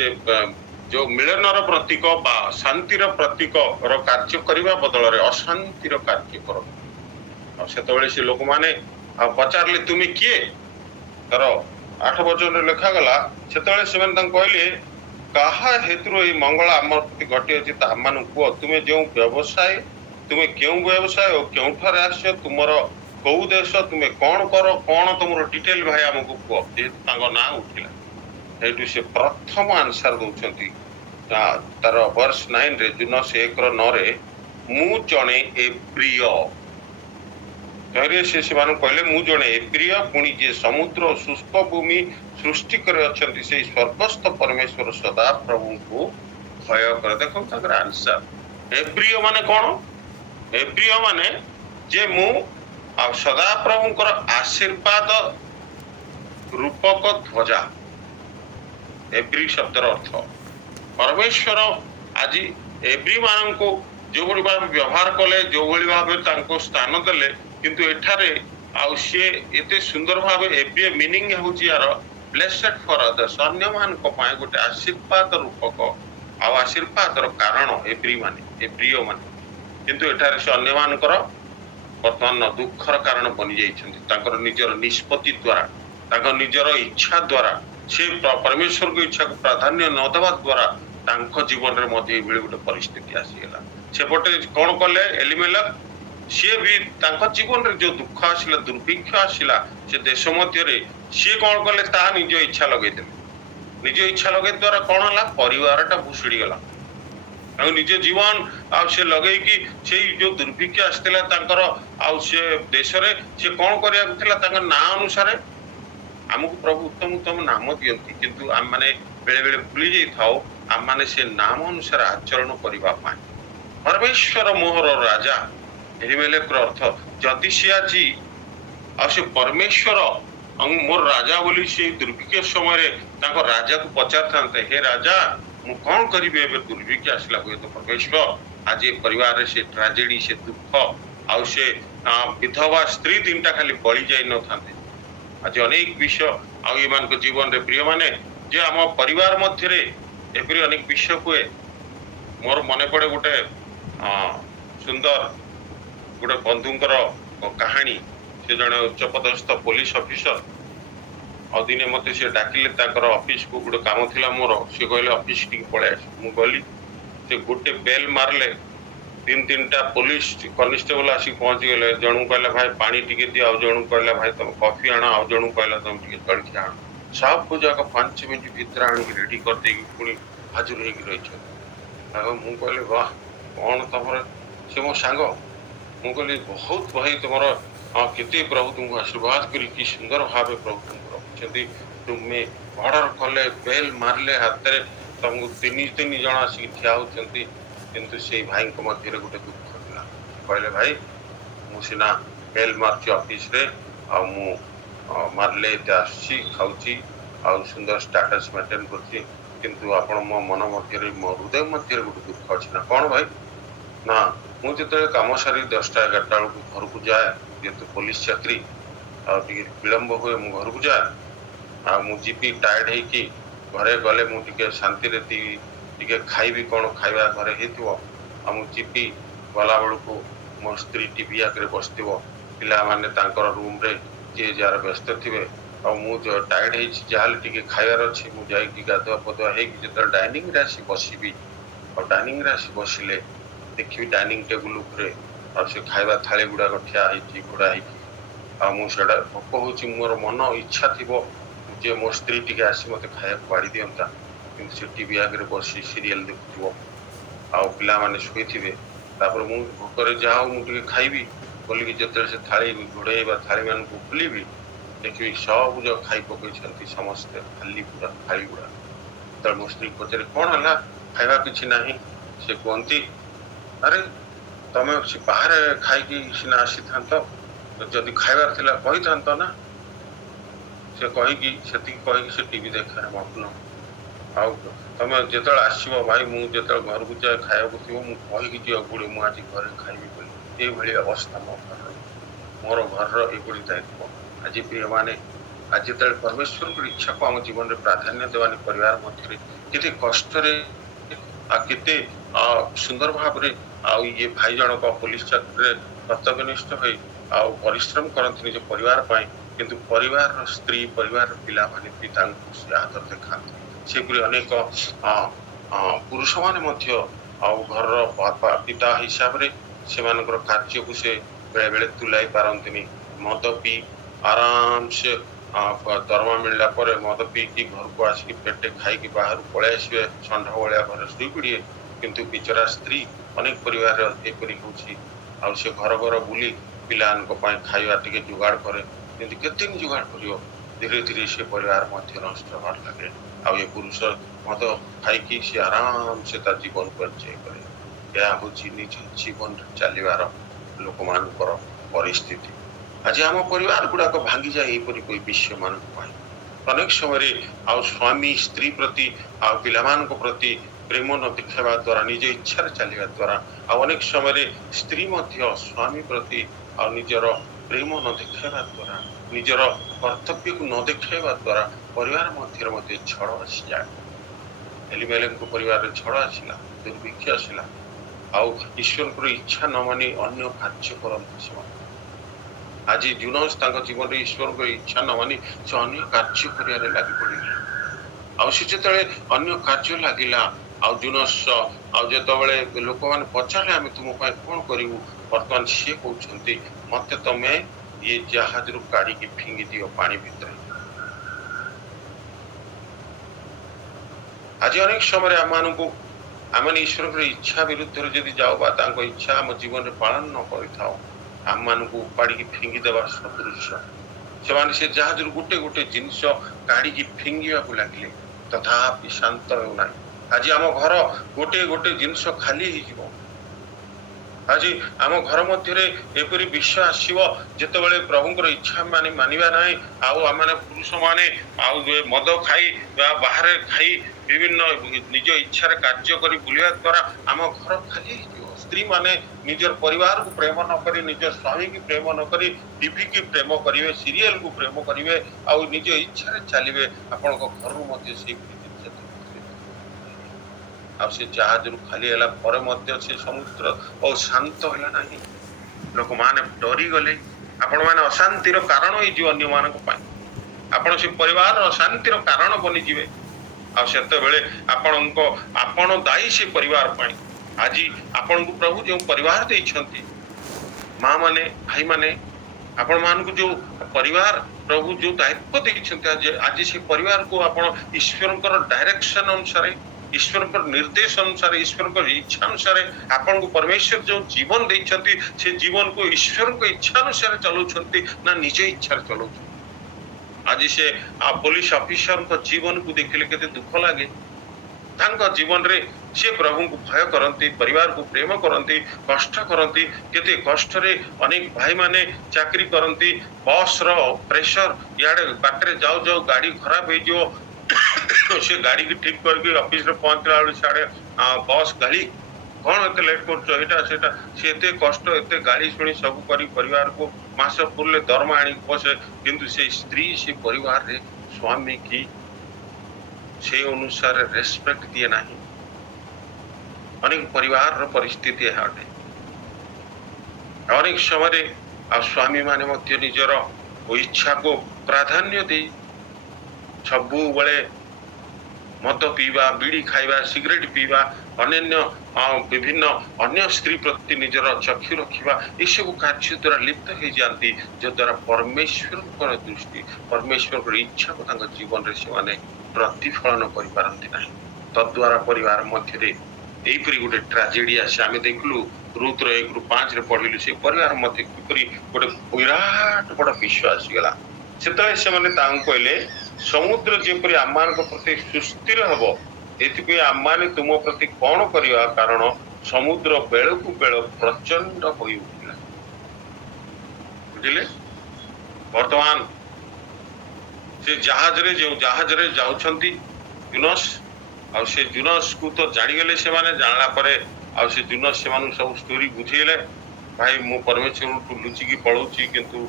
ଯୋଉ ମିଳନର ପ୍ରତୀକ ବା ଶାନ୍ତିର ପ୍ରତୀକର କାର୍ଯ୍ୟ କରିବା ବଦଳରେ ଅଶାନ୍ତିର କାର୍ଯ୍ୟ କରନ୍ତି। ଆଉ ସେତେବେଳେ ସେ ଲୋକମାନେ ପଚାରିଲେ ତୁମେ କିଏ? ତାର 8 ବଚନରେ ଲେଖାଗଲା, ସେତେବେଳେ ସେମାନେ ତାଙ୍କୁ କହିଲେ କାହା ହେତୁରୁ ଏଇ ମଙ୍ଗଳ ଆମ ପ୍ରତି ଘଟିଅଛି ତା ଆମମାନଙ୍କୁ କୁହ। ତୁମେ କେଉଁ ବ୍ୟବସାୟ ଓ କେଉଁଠାରେ ଆସିଛ, ତୁମର କୋଉ ଦେଶ, ତୁମେ କଣ କର, କଣ ତମର ଡିଟେଲ ଭାଇ ଆମକୁ କୁହ। ଯେହେତୁ ତାଙ୍କ ନାଁ ଉଠିଲା, ସେଇଠୁ ସେ ପ୍ରଥମ ଆନ୍ସର ଦଉଛନ୍ତି ତାର ବର୍ଷ 9ରେ, ଜୁନୋସ 1:9ରେ, ମୁଁ ଜଣେ ଏବ୍ରିୟ। ସେ ସେମାନଙ୍କୁ କହିଲେ ମୁଁ ଜଣେ ଏବ୍ରିୟ, ପୁଣି ଯିଏ ସମୁଦ୍ର ଓ ଶୁଷ୍କ ଭୂମି ସୃଷ୍ଟି କରି ଅଛନ୍ତି ସେଇ ସ୍ୱର୍ଗସ୍ଥ ପରମେଶ୍ୱର ସଦାପ୍ରଭୁଙ୍କୁ ଭୟ କର। ଦେଖନ୍ତୁ ତାଙ୍କର ଆନ୍ସର। ଏବ୍ରିୟ ମାନେ କଣ? ଏବ୍ରିୟ ମାନେ ଯେ ମୁଁ ଆଉ ସଦାପ୍ରଭୁଙ୍କର ଆଶୀର୍ବାଦ ରୂପକ ଧ୍ୱଜା। ଏବ୍ରି ଶବ୍ଦର ଅର୍ଥ ପରମେଶ୍ୱର ଆଜି ଏବ୍ରି ମାନଙ୍କୁ ଯୋଉଭଳି ଭାବେ ବ୍ୟବହାର କଲେ, ଯୋଉଭଳି ଭାବେ ତାଙ୍କୁ ସ୍ଥାନ ଦେଲେ, କିନ୍ତୁ ଏଠାରେ ଆଉ ସିଏ ଏତେ ସୁନ୍ଦର ଭାବେ ଏବ୍ରି ମିନିଂ ହେଉଛି ୟାର ବ୍ଲେସେଡ ଫର ଅଦର୍ସ, ଅନ୍ୟମାନଙ୍କ ପାଇଁ ଗୋଟେ ଆଶୀର୍ବାଦ ରୂପକ ଆଉ ଆଶୀର୍ବାଦର କାରଣ ଏବ୍ରିୟ ମାନେ। କିନ୍ତୁ ଏଠାରେ ସେ ଅନ୍ୟମାନଙ୍କର ବର୍ତ୍ତମାନ ଦୁଃଖର କାରଣ ବନି ଯାଇଛନ୍ତି। ତାଙ୍କର ନିଜର ନିଷ୍ପତ୍ତି ଦ୍ୱାରା, ତାଙ୍କ ନିଜର ଇଚ୍ଛା ଦ୍ୱାରା, ସେ ପରମେଶ୍ୱରଙ୍କ ଇଚ୍ଛାକୁ ପ୍ରାଧାନ୍ୟ ନ ଦେବା ଦ୍ୱାରା ତାଙ୍କ ଜୀବନରେ ମଧ୍ୟ ଏଇଭଳି ଗୋଟେ ପରିସ୍ଥିତି ଆସିଗଲା। ସେପଟେ କଣ କଲେ ଏଲିମେଲକ, ସିଏ ବି ତାଙ୍କ ଜୀବନରେ ଯୋଉ ଦୁଃଖ ଆସିଲା, ଦୁର୍ଭିକ୍ଷ ଆସିଲା ସେ ଦେଶ ମଧ୍ୟରେ, ସିଏ କଣ କଲେ ତାହା ନିଜ ଇଚ୍ଛା ଲଗେଇଦେଲେ। ନିଜ ଇଚ୍ଛା ଲଗେଇବା ଦ୍ୱାରା କଣ ହେଲା, ପରିବାରଟା ଭୁଷୁଡି ଗଲା। ଆଉ ନିଜ ଜୀବନ ଆଉ ସେ ଲଗେଇକି ସେଇ ଯୋଉ ଦୁର୍ଭିକ୍ଷ ଆସିଥିଲା ତାଙ୍କର ଆଉ ସେ ଦେଶରେ, ସେ କଣ କରିବାକୁ ଥିଲା, ତାଙ୍କ ନାଁ ଅନୁସାରେ ଆମକୁ ପ୍ରଭୁ ଉତ୍ତମ ଉତ୍ତମ ନାମ ଦିଅନ୍ତି, କିନ୍ତୁ ଆମମାନେ ବେଳେ ବେଳେ ଭୁଲି ଯାଇଥାଉ ଆମମାନେ ସେ ନାମ ଅନୁସାରେ ଆଚରଣ କରିବା ପାଇଁ। ପରମେଶ୍ୱର ମୋହର ରାଜା, ଏଲିମେଲେକର ଅର୍ଥ ଯଦି ସେ ଆଜି ଆଉ ସେ ପରମେଶ୍ୱର ମୋର ରାଜା ବୋଲି ସେ ଦୁର୍ଭିକ୍ଷ ସମୟରେ ତାଙ୍କ ରାଜାକୁ ପଚାରିଥାନ୍ତେ, ହେ ରାଜା ମୁଁ କଣ କରିବି, ଏବେ ଦୁର୍ଭିକ୍ଷ ଆସିଲା, ହୁଏତ ପରମେଶ୍ୱର ଆଜି ପରିବାରରେ ସେ ଟ୍ରାଜେଡି, ସେ ଦୁଃଖ ଆଉ ସେ ବିଧବା ସ୍ତ୍ରୀ 3ଟା ଖାଲି ବଳି ଯାଇ ନଥାନ୍ତେ। ଆଜି ଅନେକ ବିଷୟ ଆଉ ଏମାନଙ୍କ ଜୀବନରେ ପ୍ରିୟ ମାନେ, ଯେ ଆମ ପରିବାର ମଧ୍ୟରେ ଏପରି ଅନେକ ବିଷୟ ହୁଏ। ମୋର ମନେ ପଡେ ଗୋଟେ ସୁନ୍ଦର ଗୋଟେ ବନ୍ଧୁଙ୍କର କାହାଣୀ। ସେ ଜଣେ ଉଚ୍ଚପଦସ୍ଥ ପୋଲିସ ଅଫିସର। ଆଉ ଦିନେ ମତେ ସେ ଡାକିଲେ ତାଙ୍କର ଅଫିସକୁ, ଗୋଟେ କାମ ଥିଲା ମୋର। ସେ କହିଲେ ଅଫିସ ଟିକେ ପଳେଇ ଆସ। ମୁଁ ଗଲି, ସେ ଗୋଟେ ବେଲ ମାରିଲେ, 3ଟା ପୋଲିସ କନଷ୍ଟେବଲ ଆସିକି ପହଞ୍ଚିଗଲେ। ଜଣକୁ କହିଲା ଭାଇ ପାଣି ଟିକେ ଦିଅ, ଆଉ ଜଣକୁ କହିଲା ଭାଇ ତମେ କଫି ଆଣ, ଆଉ ଜଣକୁ କହିଲା ତମେ ଟିକେ ଜଳଖିଆ ଆଣ। ସବୁ ଯାକ 5 ମିନିଟ ଭିତରେ ଆଣିକି ରେଡି କରିଦେଇକି ପୁଣି ହାଜର ହେଇକି ରହିଛନ୍ତି। ଆଉ ମୁଁ କହିଲି ବାହ କଣ ତମର, ସେ ମୋ ସାଙ୍ଗ। ମୁଁ କହିଲି ବହୁତ ଭାଇ ତମର କେତେ ପ୍ରଭୁ ତୁମକୁ ଆଶୀର୍ବାଦ କରି କି ସୁନ୍ଦର ଭାବେ ପ୍ରଭୁ ତୁମକୁ ରଖିଛନ୍ତି। ତୁମେ ଅର୍ଡର କଲେ, ବେଲ ମାରିଲେ ହାତରେ, ତମକୁ 3 ଜଣ ଆସିକି ଠିଆ ହଉଛନ୍ତି, କିନ୍ତୁ ସେଇ ଭାଇଙ୍କ ମଧ୍ୟରେ ଗୋଟେ ଦୁଃଖ ଥିଲା। କହିଲେ ଭାଇ ମୁଁ ସିନା ବେଲ ମାରୁଛି ଅଫିସରେ, ଆଉ ମୁଁ ମାରିଲେ ଏତେ ଆସୁଛି, ଖାଉଛି, ଆଉ ସୁନ୍ଦର ଷ୍ଟାଟସ ମେଣ୍ଟେନ କରୁଛି, କିନ୍ତୁ ଆପଣ ମୋ ମନ ମଧ୍ୟରେ, ମୋ ହୃଦୟ ମଧ୍ୟରେ ଗୋଟେ ଦୁଃଖ ଅଛି। ନା କଣ ଭାଇ? ନା ମୁଁ ଯେତେବେଳେ କାମ ସାରି 10ଟା 11ଟା ବେଳକୁ ଘରକୁ ଯାଏ, ଯେହେତୁ ପୋଲିସ ଚାକିରି ଆଉ ଟିକେ ବିଳମ୍ବ ହୁଏ, ମୁଁ ଘରକୁ ଯାଏ। ଆଉ ମୁଁ ଯିବି ଟାୟାର୍ଡ ହେଇକି, ଘରେ ଗଲେ ମୁଁ ଟିକେ ଶାନ୍ତିରେ ଟିକେ ଖାଇବି କ'ଣ ଖାଇବା ଘରେ ହେଇଥିବ ଆଉ ମୁଁ ଯିବି ଗଲାବେଳକୁ ମୋ ସ୍ତ୍ରୀ ଟିଭି ଆଗରେ ବସିଥିବ, ପିଲାମାନେ ତାଙ୍କର ରୁମ୍ରେ ଯିଏ ଯାହାର ବ୍ୟସ୍ତ ଥିବେ, ଆଉ ମୁଁ ଯେଉଁ ଟାୟାର୍ଡ ହେଇଛି ଯାହାହେଲେ ଟିକେ ଖାଇବାର ଅଛି, ମୁଁ ଯାଇକି ଗାଧୁଆ ପାଧୁଆ ହେଇକି ଯେତେବେଳେ ଡାଇନିଂରେ ଆସି ବସିବି, ଆଉ ଡାଇନିଂରେ ଆସି ବସିଲେ ଦେଖିବି ଡାଇନିଂ ଟେବୁଲ ଉପରେ ଆଉ ସେ ଖାଇବା ଥାଳି ଗୁଡ଼ାକ ଠିଆ ହେଇଛି ଘୋଡ଼ା ହେଇକି, ଆଉ ମୁଁ ସେଇଟା ଭୋକ ହେଉଛି, ମୋର ମନ ଇଚ୍ଛା ଥିବ ଯେ ମୋ ସ୍ତ୍ରୀ ଟିକେ ଆସି ମୋତେ ଖାଇବାକୁ ବାଢ଼ି ଦିଅନ୍ତା, କିନ୍ତୁ ସେ ଟିଭି ଆଗରେ ବସି ସିରିଏଲ ଦେଖୁଥିବ, ଆଉ ପିଲାମାନେ ଶୋଇଥିବେ, ତାପରେ ମୁଁ ଭୋକରେ ଯାହା ହଉ ମୁଁ ଟିକେ ଖାଇବି ବୋଲିକି ଯେତେବେଳେ ସେ ଥାଳି ଘୋଡ଼େଇ ବା ଥାଳିମାନଙ୍କୁ ଖୋଲିବି ଦେଖିବି ସବୁ ଯାକ ଖାଇ ପକେଇଛନ୍ତି ସମସ୍ତେ, ଖାଲି ପୁରା ଥାଳି ଗୁଡ଼ା। ଯେତେବେଳେ ମୋ ସ୍ତ୍ରୀ ପଚାରେ କ'ଣ ହେଲା ଖାଇବା କିଛି ନାହିଁ, ସେ କୁହନ୍ତି ଆରେ ତମେ ସେ ବାହାରେ ଖାଇକି ସିନା ଆସିଥାନ୍ତ, ଯଦି ଖାଇବାର ଥିଲା କହିଥାନ୍ତ ନା। ସେ କହିକି ସେତିକି କହିକି ସେ ଟିଭି ଦେଖାରେ ମଗ୍ନ। ଆଉ ତମେ ଯେତେବେଳେ ଆସିବ ଭାଇ, ମୁଁ ଯେତେବେଳେ ଘରକୁ ଯାଏ ଖାଇବାକୁ ଥିବ ମୁଁ କହିକି ଯିବ ବୁଢ଼ୀ ମୁଁ ଆଜି ଘରେ ଖାଇବି ବୋଲି। ଏଇଭଳି ଅବସ୍ଥା ମୋ ଘରର, ମୋର ଘରର ଏଇଭଳି ଦାୟିତ୍ୱ। ଆଜି ପ୍ରିୟମାନେ, ଆଜି ଯେତେବେଳେ ପରମେଶ୍ୱରଙ୍କର ଇଚ୍ଛାକୁ ଆମ ଜୀବନରେ ପ୍ରାଧାନ୍ୟ ଦେବାନି, ପରିବାର ମଧ୍ୟରେ କେତେ କଷ୍ଟରେ ଆଉ କେତେ ସୁନ୍ଦର ଭାବରେ ଆଉ ଇଏ ଭାଇ ଜଣକ ପୋଲିସ ଚାକିରିରେ କର୍ତ୍ତବ୍ୟନିଷ୍ଠ ହୋଇ ଆଉ ପରିଶ୍ରମ କରନ୍ତି ନିଜ ପରିବାର ପାଇଁ, କିନ୍ତୁ ପରିବାରର ସ୍ତ୍ରୀ ପରିବାରର ପିଲାମାନେ ପିତାଙ୍କୁ ସେ ଆଦର ଦେଖାନ୍ତି। ସେପରି ଅନେକ ପୁରୁଷମାନେ ମଧ୍ୟ ଆଉ ଘରର ପିତା ହିସାବରେ ସେମାନଙ୍କର କାର୍ଯ୍ୟକୁ ସେ ବେଳେବେଳେ ତୁଲାଇ ପାରନ୍ତିନି। ମଦ ପିଇ ଆରାମସେ ଦରମା ମିଳିଲା ପରେ ମଦ ପିଇକି ଘରକୁ ଆସିକି ପେଟେ ଖାଇକି ବାହାରୁ ପଳେଇ ଆସିବେ, ଷଣ୍ଢ ଭଳିଆ ଘରେ ଶୋଇ ପଡ଼ିବେ, କିନ୍ତୁ ବିଚରା ସ୍ତ୍ରୀ ଅନେକ ପରିବାରରେ ଏପରି ହେଉଛି। ଆଉ ସେ ଘର ଘର ବୁଲି ପିଲାମାନଙ୍କ ପାଇଁ ଖାଇବା ଟିକେ ଯୋଗାଡ଼ କରେ, କିନ୍ତୁ କେତେ ଦିନ ଯୋଗାଡ଼ କରିବ, ଧୀରେ ଧୀରେ ସେ ପରିବାର ମଧ୍ୟ ନଷ୍ଟ ହେବାର ଲାଗେ। ଆଉ ଏ ପୁରୁଷ ମଦ ଖାଇକି ସେ ଆରାମସେ ତା ଜୀବନ ପରିଚୟ କରେ। ଏହା ହେଉଛି ନିଜ ଜୀବନରେ ଚାଲିବାର ଲୋକମାନଙ୍କର ପରିସ୍ଥିତି। ଆଜି ଆମ ପରିବାର ଗୁଡ଼ାକ ଭାଙ୍ଗିଯାଏ ଏହିପରି ବିଷୟ ମାନଙ୍କ ପାଇଁ। ଅନେକ ସମୟରେ ଆଉ ସ୍ୱାମୀ ସ୍ତ୍ରୀ ପ୍ରତି ଆଉ ପିଲାମାନଙ୍କ ପ୍ରତି ପ୍ରେମ ନ ଦେଖାଇବା ଦ୍ୱାରା, ନିଜ ଇଚ୍ଛାରେ ଚାଲିବା ଦ୍ୱାରା, ଆଉ ଅନେକ ସମୟରେ ସ୍ତ୍ରୀ ମଧ୍ୟ ସ୍ୱାମୀ ପ୍ରତି ଆଉ ନିଜର ପ୍ରେମ ନ ଦେଖାଇବା ଦ୍ୱାରା, ନିଜର କର୍ତ୍ତବ୍ୟକୁ ନ ଦେଖାଇବା ଦ୍ୱାରା ପରିବାର ମଧ୍ୟରେ ମଧ୍ୟ ଝଡ଼ ଆସିଯାଏ। ଏଲିମେଲେକଙ୍କ ପରିବାରରେ ଝଡ଼ ଆସିଲା, ଦୁର୍ଭିକ୍ଷ ଆସିଲା, ଆଉ ଈଶ୍ୱରଙ୍କର ଇଚ୍ଛା ନ ମାନି ଅନ୍ୟ କାର୍ଯ୍ୟ କରନ୍ତି ସେମାନେ। ଆଜି ଜୁନସ୍ ତାଙ୍କ ଜୀବନରେ ଈଶ୍ୱରଙ୍କ ଇଚ୍ଛା ନ ମାନି ସେ ଅନ୍ୟ କାର୍ଯ୍ୟ କରିବାରେ ଲାଗି ପଡ଼ିଲେ। ଆଉ ସେ ଯେତେବେଳେ ଅନ୍ୟ କାର୍ଯ୍ୟ ଲାଗିଲା, ଆଉ ଜୁନସ୍ ଆଉ ଯେତେବେଳେ ଲୋକମାନେ ପଚାରିଲେ ଆମେ ତୁମ ପାଇଁ କ'ଣ କରିବୁ, ବର୍ତ୍ତମାନ ସିଏ କହୁଛନ୍ତି ମତେ ତମେ ଇଏ ଜାହାଜରୁ କାଢ଼ିକି ଫିଙ୍ଗି ଦିଅ ପାଣି ଭିତରେ। ଆଜି ଅନେକ ସମୟରେ ଆମମାନଙ୍କୁ ଆମେ ଈଶ୍ୱରଙ୍କର ଇଚ୍ଛା ବିରୁଦ୍ଧରେ ଯଦି ଯାଉ ବା ତାଙ୍କ ଇଚ୍ଛା ଆମ ଜୀବନରେ ପାଳନ ନ କରିଥାଉ, ଆମମାନଙ୍କୁ ଉପାଡ଼ିକି ଫିଙ୍ଗି ଦେବାର ସଦୃଶ। ସେମାନେ ସେ ଜାହାଜରୁ ଗୋଟେ ଗୋଟେ ଜିନିଷ କାଢ଼ିକି ଫିଙ୍ଗିବାକୁ ଲାଗିଲେ, ତଥାପି ଶାନ୍ତ ହେଉନାହିଁ। ଆଜି ଆମ ଘର ଗୋଟେ ଗୋଟେ ଜିନିଷ ଖାଲି ହେଇଯିବ। ଆଜି ଆମ ଘର ମଧ୍ୟରେ ଏପରି ବିଷୟ ଆସିବ ଯେତେବେଳେ ପ୍ରଭୁଙ୍କର ଇଚ୍ଛା ମାନିବା ନାହିଁ, ଆଉ ଆମେ ପୁରୁଷମାନେ ଆଉ ମଦ ଖାଇ ବା ବାହାରେ ଖାଇ ବିଭିନ୍ନ ନିଜ ଇଚ୍ଛାରେ କାର୍ଯ୍ୟ କରି ବୁଲିବା ଦ୍ୱାରା ଆମ ଘର ଖାଲି ହେଇଯିବ। ସ୍ତ୍ରୀ ମାନେ ନିଜର ପରିବାରକୁ ପ୍ରେମ ନ କରି, ନିଜ ସ୍ୱାମୀକି ପ୍ରେମ ନ କରି, ଟିଭିକି ପ୍ରେମ କରିବେ, ସିରିଏଲକୁ ପ୍ରେମ କରିବେ, ଆଉ ନିଜ ଇଚ୍ଛାରେ ଚାଲିବେ, ଆପଣଙ୍କ ଘରରୁ ମଧ୍ୟ ସେଇଭଳି ଜିନିଷ ଆଉ ସେ ଜାହାଜରୁ ଖାଲି ହେଲା ପରେ ମଧ୍ୟ ସେ ସମୁଦ୍ର ଶାନ୍ତ ହେଲା ନାହିଁ। ଲୋକମାନେ ଡରିଗଲେ। ଆପଣମାନେ ଅଶାନ୍ତିର କାରଣ ହେଇଯିବ ଅନ୍ୟମାନଙ୍କ ପାଇଁ, ଆପଣ ସେ ପରିବାରର ଅଶାନ୍ତିର କାରଣ ବନିଯିବେ। ଆଉ ସେତେବେଳେ ଆପଣ ଦାୟୀ ସେ ପରିବାର ପାଇଁ। ଆଜି ଆପଣଙ୍କୁ ପ୍ରଭୁ ଯେଉଁ ପରିବାର ଦେଇଛନ୍ତି, ମା ମାନେ, ଭାଇ ମାନେ, ଆପଣ ମାନଙ୍କୁ ଯୋଉ ପରିବାର ପ୍ରଭୁ ଯୋଉ ଦାୟିତ୍ୱ ଦେଇଛନ୍ତି, ଆଜି ସେ ପରିବାରକୁ ଆପଣ ଈଶ୍ୱରଙ୍କର ଡାଇରେକ୍ସନ ଅନୁସାରେ, ଈଶ୍ୱରଙ୍କର ନିର୍ଦ୍ଦେଶ ଅନୁସାରେ, ଈଶ୍ୱରଙ୍କର ଇଚ୍ଛା ଅନୁସାରେ ଆପଣଙ୍କୁ ପରମେଶ୍ୱର ଯୋଉ ଜୀବନ ଦେଇଛନ୍ତି, ସେ ଜୀବନକୁ ଈଶ୍ୱରଙ୍କ ଇଚ୍ଛା ଅନୁସାରେ ଚଲାଉଛନ୍ତି ନା ନିଜ ଇଚ୍ଛାରେ ଚଲାଉଛନ୍ତି। ଆଜି ସେ ପୋଲିସ ଅଫିସରଙ୍କ ଜୀବନକୁ ଦେଖିଲେ କେତେ ଦୁଃଖ ଲାଗେ। ତାଙ୍କ ଜୀବନରେ ସେ ପ୍ରଭୁଙ୍କୁ ଭୟ କରନ୍ତି, ପରିବାରକୁ ପ୍ରେମ କରନ୍ତି, କଷ୍ଟ କରନ୍ତି। କେତେ କଷ୍ଟରେ ଅନେକ ଭାଇମାନେ ଚାକିରି କରନ୍ତି, ବସ୍ର ପ୍ରେସର, ଇଆଡ଼େ ବାଟରେ ଯାଉ ଯାଉ ଗାଡ଼ି ଖରାପ ହେଇଯିବ, ସେ ଗାଡ଼ିକି ଠିକ କରିକି ଅଫିସରେ ପହଞ୍ଚିଲା ବେଳକୁ ସିଆଡ଼େ ବସ୍ ଗାଳି, କ'ଣ ଏତେ ଲେଟ୍ କରୁଛ, ଏଇଟା ସେଟା। ସେ ଏତେ କଷ୍ଟ ଏତେ ଗାଳି ଶୁଣି ସବୁ କରି ପରିବାରକୁ ମାସ ପୁରିଲେ ଦରମା ଆଣିକି ବସେ, କିନ୍ତୁ ସେ ସ୍ତ୍ରୀ ସେ ପରିବାରରେ ସ୍ୱାମୀ କି ସେଇ ଅନୁସାରେ ରେସ୍ପେକ୍ଟ ଦିଏ ନାହିଁ। ଅନେକ ପରିବାରର ପରିସ୍ଥିତି ଏହା ଅଟେ। ଅନେକ ସମୟରେ ଆଉ ସ୍ୱାମୀ ମାନେ ମଧ୍ୟ ନିଜର ଇଚ୍ଛାକୁ ପ୍ରାଧାନ୍ୟ ଦେଇ ସବୁବେଳେ ମଦ ପିଇବା, ବିଡ଼ି ଖାଇବା, ସିଗାରେଟ ପିଇବା, ଅନ୍ୟାନ୍ୟ ବିଭିନ୍ନ ଅନ୍ୟ ସ୍ତ୍ରୀ ପ୍ରତି ନିଜର ଚକ୍ଷୁ ରଖିବା, ଏସବୁ କାର୍ଯ୍ୟ ଦ୍ୱାରା ଲିପ୍ତ ହେଇଯାଆନ୍ତି, ଯଦ୍ୱାରା ପରମେଶ୍ୱରଙ୍କର ଦୃଷ୍ଟି, ପରମେଶ୍ୱରଙ୍କର ଇଚ୍ଛାକୁ ତାଙ୍କ ଜୀବନରେ ସେମାନେ ପ୍ରତିଫଳନ କରିପାରନ୍ତି ନାହିଁ। ତଦ୍ୱାରା ପରିବାର ମଧ୍ୟରେ ଏଇପରି ଗୋଟେ ଟ୍ରାଜେଡି ଆସେ। ଆମେ ଦେଖିଲୁ ରୁଥର 1-5 ପଢିଲୁ, ସେ ପରିବାର ମଧ୍ୟ କିପରି ଗୋଟେ ବିରାଟ ବଡ ବିଷୟ ଆସିଗଲା। ସେତେବେଳେ ସେମାନେ ତାଙ୍କୁ କହିଲେ, ସମୁଦ୍ର ଯେପରି ଆମମାନଙ୍କ ପ୍ରତି ସୁସ୍ଥିର ହବ, ଏଥିପାଇଁ ଆମମାନେ ତୁମ ପ୍ରତି କଣ କରିବା, କାରଣ ସମୁଦ୍ର ବେଳକୁ ବେଳ ପ୍ରଚଣ୍ଡ ହୋଇ ଉଠିଲା। ବୁଝିଲେ? ବର୍ତ୍ତମାନ ସେ ଯେଉଁ ଜାହାଜରେ ଯାଉଛନ୍ତି ଜୁନସ୍, ଆଉ ସେ ଜୁନସ୍କୁ ତ ଜାଣିଗଲେ ସେମାନେ। ଜାଣିଲା ପରେ ଆଉ ସେ ଜୁନସ୍ ସେମାନଙ୍କୁ ସବୁ ଷ୍ଟୋରି ବୁଝେଇଲେ, ଭାଇ ମୁଁ ପରମେଶ୍ୱରଠୁ ଲୁଚିକି ପଳଉଛି, କିନ୍ତୁ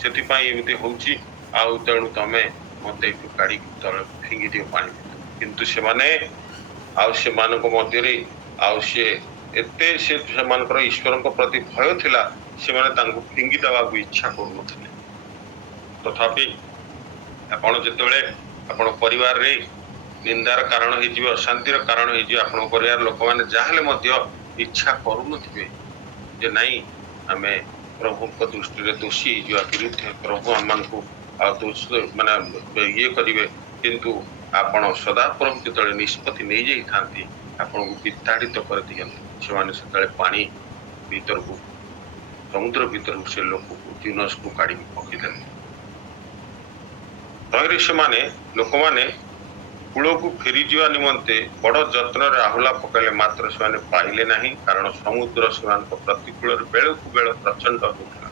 ସେଥିପାଇଁ ଏମିତି ହଉଛି, ଆଉ ତେଣୁ ତମେ ମତେ ଏଠୁ କାଢିକି ତଳେ ଫିଙ୍ଗି ଦିଅ ପାଣି। କିନ୍ତୁ ସେମାନେ ଆଉ ସେମାନଙ୍କ ମଧ୍ୟରେ ଆଉ ସେମାନଙ୍କର ଈଶ୍ୱରଙ୍କ ପ୍ରତି ଭୟ ଥିଲା, ସେମାନେ ତାଙ୍କୁ ଫିଙ୍ଗି ଦେବାକୁ ଇଚ୍ଛା କରୁନଥିଲେ। ତଥାପି ଆପଣ ଯେତେବେଳେ ଆପଣ ପରିବାରରେ ନିନ୍ଦାର କାରଣ ହେଇଯିବେ, ଅଶାନ୍ତିର କାରଣ ହେଇଯିବେ, ଆପଣଙ୍କ ପରିବାର ଲୋକମାନେ ଯାହାହେଲେ ମଧ୍ୟ ଇଚ୍ଛା କରୁନଥିବେ ଯେ ନାଇଁ ଆମେ ପ୍ରଭୁଙ୍କ ଦୃଷ୍ଟିରେ ଦୋଷୀ ହେଇଯିବା, ବିରୁଦ୍ଧ ପ୍ରଭୁ ଆମମାନଙ୍କୁ ଆଉ ଦୋଷ ମାନେ ଇଏ କରିବେ। କିନ୍ତୁ ଆପଣ ସଦାପ୍ରଭୁ ଯେତେବେଳେ ନିଷ୍ପତ୍ତି ନେଇଯାଇଥାନ୍ତି, ଆପଣଙ୍କୁ ବିତାଡ଼ିତ କରିଦିଅନ୍ତି। ସେମାନେ ସେତେବେଳେ ପାଣି ଭିତରକୁ, ସମୁଦ୍ର ଭିତରକୁ ସେ ଲୋକକୁ ଜୁନସ୍କୁ କାଢିକି ପକେଇଦେଲେ। ତହିଁରେ ଲୋକମାନେ କୂଳକୁ ଫେରିଯିବା ନିମନ୍ତେ ବଡ ଯତ୍ନରେ ଆହୁଲା ପକାଇଲେ, ମାତ୍ର ସେମାନେ ପାଇଲେ ନାହିଁ, କାରଣ ସମୁଦ୍ର ସେମାନଙ୍କ ପ୍ରତିକୂଳରେ ବେଳକୁ ବେଳ ପ୍ରଚଣ୍ଡ ହେଉଥିଲା।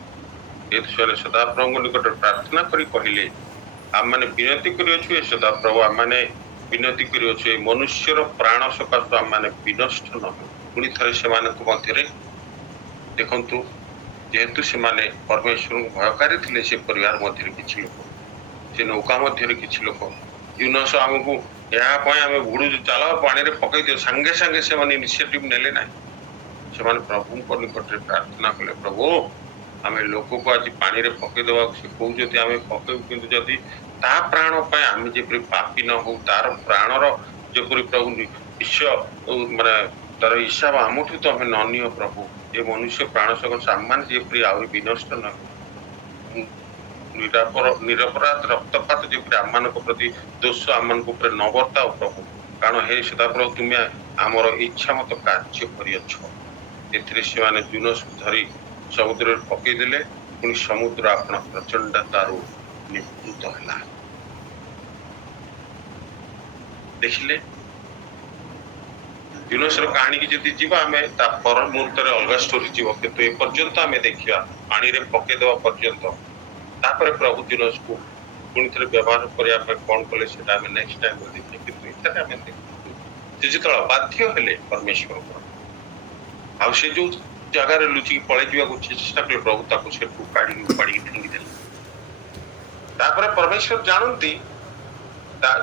ଯେହେତୁ ସେମାନେ ସଦାପ୍ରଭୁଙ୍କ ନିକଟରେ ପ୍ରାର୍ଥନା କରି କହିଲେ, ଆମମାନେ ବିନତି କରିଅଛୁ ଏ ସଦାପ୍ରଭୁ, ଆମମାନେ ବିନତି କରିଅଛୁ ଏ ମନୁଷ୍ୟର ପ୍ରାଣ ସକାଶୁ ଆମମାନେ ବିନଷ୍ଟ ନ ହେଉ। ପୁଣି ଥରେ ସେମାନଙ୍କ ମଧ୍ୟରେ ଦେଖନ୍ତୁ, ଯେହେତୁ ସେମାନେ ପରମେଶ୍ୱରଙ୍କୁ ଭୟକାରୀ ଥିଲେ, ସେ ପରିବାର ମଧ୍ୟରେ କିଛି ଲୋକ, ସେ ନୌକା ମଧ୍ୟରେ କିଛି ଲୋକ, ଜୁନସ୍ ଆମକୁ ଏହା ପାଇଁ ଆମେ ବୁଡୁଛୁ, ଚାଲ ପାଣିରେ ପକେଇ ଦିଅ, ସାଙ୍ଗେ ସାଙ୍ଗେ ସେମାନେ ଇନିସିଏଟିଭ ନେଲେ ନାହିଁ। ସେମାନେ ପ୍ରଭୁଙ୍କ ନିକଟରେ ପ୍ରାର୍ଥନା କଲେ, ପ୍ରଭୁ ଆମେ ଲୋକକୁ ଆଜି ପାଣିରେ ପକେଇଦବାକୁ ସେ କହୁଛନ୍ତି, ଆମେ ପକେଇବୁ, କିନ୍ତୁ ଯଦି ତା ପ୍ରାଣ ପାଇଁ ଆମେ ଯେପରି ପାପି ନ ହଉ, ତାର ପ୍ରାଣର ଯେପରି ପ୍ରଭୁ ମାନେ ତାର ହିସାବ ଆମଠୁ ତମେ ନ ନିଅ ପ୍ରଭୁ, ଏ ମନୁଷ୍ୟ ପ୍ରାଣ ସକାଶେ ଆମମାନେ ଯେପରି ଆହୁରି ବିନଷ୍ଟ ନ ହଉ, ନିରପରାଧ ରକ୍ତପାତ ଯେପରି ଆମମାନଙ୍କ ପ୍ରତି ଦୋଷ ଆମମାନଙ୍କ ଉପରେ ନ ବର୍ତ୍ତାଅ ପ୍ରଭୁ, କାରଣ ହେ ସଦାପ୍ରଭୁ ତୁମେ ଆମର ଇଚ୍ଛା ମତ କାର୍ଯ୍ୟ କରିଅଛ। ଏଥିରେ ସେମାନେ ଜୁନସ୍କୁ ଧରି ସମୁଦ୍ରରେ ପକେଇଦେଲେ। ପୁଣି ସମୁଦ୍ର ଆପଣ ପ୍ରଚଣ୍ଡତାରୁ ନିବୃତ ହେଲା। ଦେଖିଲେ, ଜୁନସ୍ର କାହାଣୀକି ଯଦି ଯିବା ଆମେ, ତା ପର ମୁହୂର୍ତ୍ତରେ ଅଲଗା ଷ୍ଟୋରି ଯିବ, କିନ୍ତୁ ଏ ପର୍ଯ୍ୟନ୍ତ ଆମେ ଦେଖିବା ପାଣିରେ ପକେଇଦେବା ପର୍ଯ୍ୟନ୍ତ। ତାପରେ ପ୍ରଭୁ ଜୁନସ୍କୁ ପୁଣି ଥରେ ବ୍ୟବହାର କରିବା ପାଇଁ କଣ କଲେ ସେଟା ଆମେ ନେକ୍ସଟ ଟାଇମ୍ ଦେଖିବା। କିନ୍ତୁ ଏଠାରେ ଆମେ ଦେଖୁଛୁ ସେ ଯେତେବେଳେ ଅବାଧ୍ୟ ହେଲେ ପରମେଶ୍ୱରଙ୍କର, ଆଉ ସେ ଯୋଉ ଜାଗାରେ ଲୁଚିକି ପଳେଇ ଯିବାକୁ ଚେଷ୍ଟା କଲେ, ପ୍ରଭୁ ତାକୁ ସେଠୁ କାଢିକି ଉପାଡ଼ିକି ଫିଙ୍ଗିଦେଲେ। ତାପରେ ପରମେଶ୍ୱର ଜାଣନ୍ତି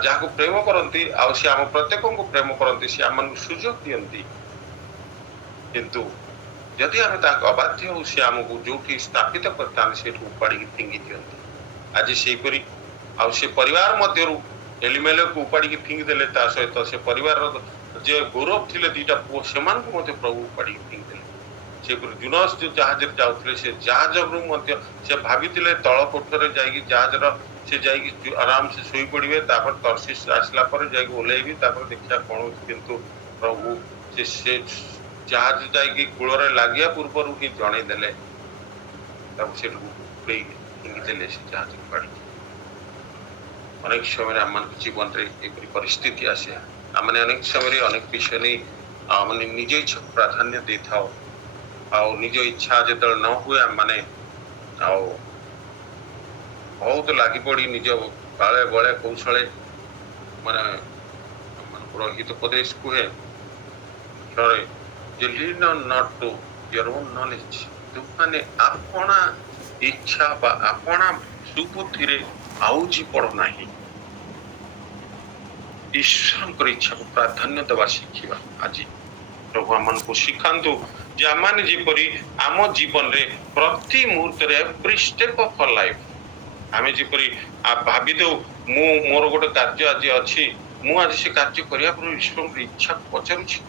ଯାହାକୁ ପ୍ରେମ କରନ୍ତି, ଆଉ ସେ ଆମ ପ୍ରତ୍ୟେକଙ୍କୁ ପ୍ରେମ କରନ୍ତି, ସେ ଆମମାନଙ୍କୁ ସୁଯୋଗ ଦିଅନ୍ତି, କିନ୍ତୁ ଯଦି ଆମେ ତାଙ୍କ ଅବାଧ୍ୟ ହଉ, ସେ ଆମକୁ ଯୋଉଠି ସ୍ଥାପିତ କରିଥାନ୍ତି ସେଠୁ ଉପାଡ଼ିକି ଫିଙ୍ଗି ଦିଅନ୍ତି। ଆଜି ସେଇପରି ଆଉ ସେ ପରିବାର ମଧ୍ୟରୁ ଏଲିମେଲେକୁ ଉପାଡ଼ିକି ଫିଙ୍ଗିଦେଲେ, ତା ସହିତ ସେ ପରିବାରର ଯେ ଗୌରବ ଥିଲେ 2ଟା ପୁଅ, ସେମାନଙ୍କୁ ମଧ୍ୟ ପ୍ରଭୁ ଉପାଡ଼ିକି ଫିଙ୍ଗିଦେଲେ। ସେପରି ଜୁନସ୍ ଯୋଉ ଜାହାଜରେ ଯାଉଥିଲେ, ସେ ଜାହାଜରୁ ମଧ୍ୟ ସେ ଭାବିଥିଲେ ତଳ କୋଠରେ ଯାଇକି ସେ ଯାଇକି ଆରାମସେ ଶୋଇପଡିବେ, ତାପରେ ତର୍ଷିସ୍ ଆସିଲା ପରେ ଯାଇକି ଓହ୍ଲେଇବି, ତାପରେ ଦେଖିବା କଣ ହଉଛି। କିନ୍ତୁ ପ୍ରଭୁ ସେ ଜାହାଜ ଯାଇକି କୂଳରେ ଲାଗିବା ପୂର୍ବରୁ ହିଁ ଜଣେଇଦେଲେ, ତାକୁ ସେଠୁ ଫିଙ୍ଗିଦେଲେ ସେ ଜାହାଜକୁ କାଢିକି। ଅନେକ ସମୟରେ ଆମମାନଙ୍କ ଜୀବନରେ ଏପରି ପରିସ୍ଥିତି ଆସେ, ଆମେ ଅନେକ ସମୟରେ ଅନେକ ବିଷୟ ନେଇ ଆମେ ନିଜ ଇଚ୍ଛାକୁ ପ୍ରାଧାନ୍ୟ ଦେଇଥାଉ, ଆଉ ନିଜ ଇଚ୍ଛା ଯେତେବେଳେ ନ ହୁଏ, ଆମମାନେ ଆଉ ବହୁତ ଲାଗି ପଡି ନିଜ କାଳେ ବଳେ କୌଶଳେ ମାନେ ପୁରୋହିତ ଉପଦେଶ କୁହେ, ମାନେ ଆପଣା ଇଚ୍ଛା ବା ଆପଣା ସୁବୁଦ୍ଧିରେ ଆଉଜି ପଡ ନାହିଁ, ଈଶ୍ୱରଙ୍କର ଇଚ୍ଛାକୁ ପ୍ରାଧାନ୍ୟ ଦେବା ଶିଖିବା। ଆଜି प्रभु आमको शिखातु जे आम जेपरी आम जीवन रे प्रति मुहूर्त एवरी स्टेप ऑफ लाइफ आम जेपरी भावी दो मु मोर गोटे कार्य आज अच्छी मु आज से कार्य करिया पर ईश्वर की इच्छा पचारुछि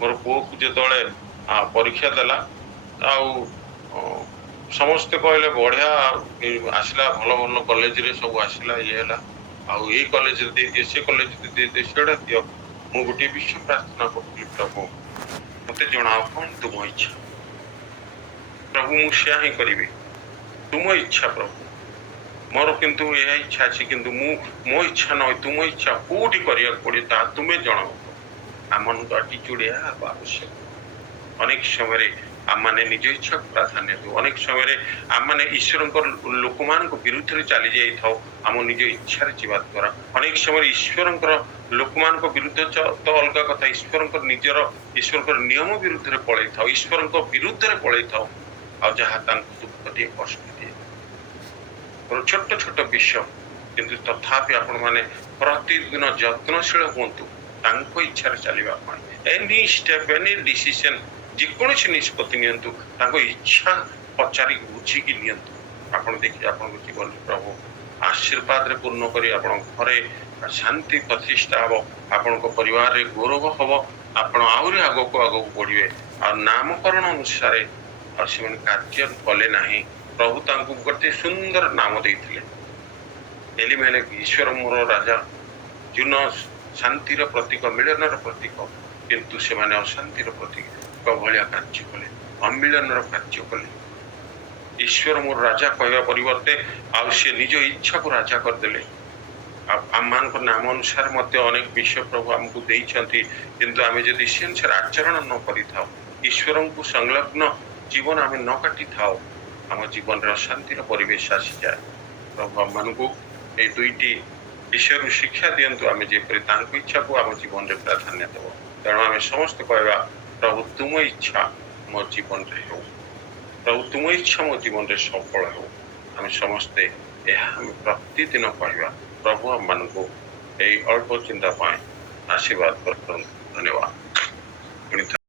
मोर पुओ को जेतले परीक्षा देला आउ समस्ते कहले बढ़िया आसला भल भल कॉलेज रे सब आसला ये हैला आउ ये कॉलेज दे दे से कॉलेज दे दे सेडा दियो मु गोटे विश्व प्रार्थना करथि प्रभु मते जणाओ कोन तुम इच्छा प्रभु मु सेया ही करिबी तुम इच्छा प्रभु मोर किंतु ये इच्छा अछि किंतु मु मो इच्छा न तुम इच्छा कोठी करिया पड़ी ता तुमे जणाओ आमन तो एटीट्यूड या आवश्यक अनेक समय आमने निज इच्छा प्राधान्य दो अनेक समय आमने ईश्वर लोक मान विरुद्ध रे चली जाई थाओ आम निज इच्छा रे जीवा द्वारा अनेक समय ईश्वर लोक मान विरुद्ध तो अलग कथा ईश्वर नियम विरुद्ध रे पळै थाओ ईश्वर विरुद्ध रे पळै थाओ आ जहा तांको दुख दिए कष्ट दिए और छोट छोट विषय किंतु तथापि आपण माने प्रतिदिन यत्नशील हुंतु तांको इच्छा रे चलीबा पय एनी स्टेप एनी डिसीजन जेकोसी निष्पत्ति नियंतु तांको इच्छा पचारि बुझी की नियंतु आपण देखि आपण जीवन प्रभु आशीर्वाद रे पूर्ण करी आपण घरे शांति प्रतिष्ठा हबो आपण को परिवार रे गौरव हबो आपण आउरी आगो को बढ़िबे आ नामकरण अनुसार आ सेमन कार्य कले नाही प्रभु तांको गोटे सुंदर नाम देथिले एलिमेलेक ईश्वर मोर राजा जुन शांतिर प्रतीक मिलनर प्रतीक किंतु से माने अशांतिर प्रतीक भलिया कार्य कले अमिलनर कार्य कले ईश्वर मोर राजा कहवा परिवर्ते आ से निज इच्छा को राजा करदेले आम मान नाम अनुसार मत अनेक विषय प्रभु आमको देइछंती किंतु आमे जदि से अनुसार आचरण न करि थाओ ईश्वर को संलग्न जीवन आमे न काटी थाओ आम जीवन रे अशांतिर परिवेश आसी जाए प्रभु आम मान को ए दुईटी विषय शिक्षा दियंतु आमे जेपरि तांको इच्छा को आम जीवन रे प्राधान्य देबो तेणु आमे समस्त कहवा प्रभु तुम इच्छा मो जीवन रे हो प्रभु तुम इच्छा मो जीवन रे सफल हो आम समस्ते प्रतिदिन कहवा प्रभु आम मान को अल्प चिंता पाए आशीर्वाद कर धन्यवाद।